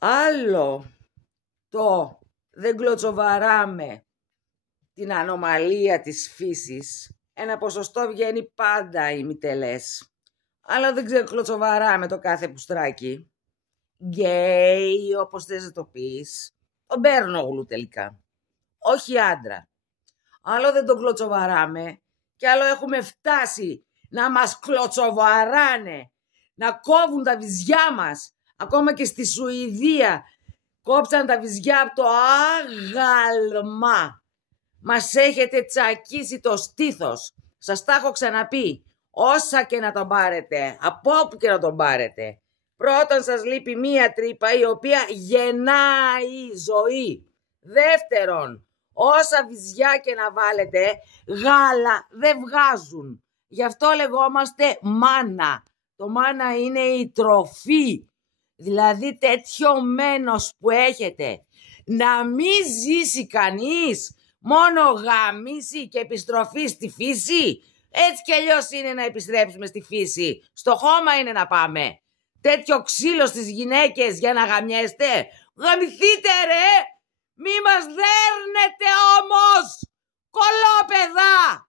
Άλλο το δεν κλωτσοβαράμε την ανομαλία της φύσης. Ένα ποσοστό βγαίνει πάντα ημιτελές. Αλλά δεν κλωτσοβαράμε το κάθε πουστράκι. Γκέι, όπως θες να το πεις. Τον Μπέρνογλου τελικά. Όχι άντρα. Άλλο δεν τον κλωτσοβαράμε και άλλο έχουμε φτάσει να μας κλωτσοβαράνε, να κόβουν τα βυζιά μας. Ακόμα και στη Σουηδία κόψαν τα βυζιά από το άγαλμα. Μας έχετε τσακίσει το στήθος. Σας τα έχω ξαναπεί. Όσα και να τον πάρετε, από όπου και να τον πάρετε. Πρώτον σας λείπει μία τρύπα η οποία γεννάει ζωή. Δεύτερον, όσα βυζιά και να βάλετε, γάλα δεν βγάζουν. Γι' αυτό λεγόμαστε μάνα. Το μάνα είναι η τροφή. Δηλαδή τέτοιο μένος που έχετε. Να μην ζήσει κανείς, μόνο γαμίσει και επιστροφή στη φύση. Έτσι κι αλλιώς είναι να επιστρέψουμε στη φύση. Στο χώμα είναι να πάμε. Τέτοιο ξύλο στις γυναίκες για να γαμιέστε. Γαμηθείτε ρε! Μη μας δέρνετε όμως! Κολόπεδα!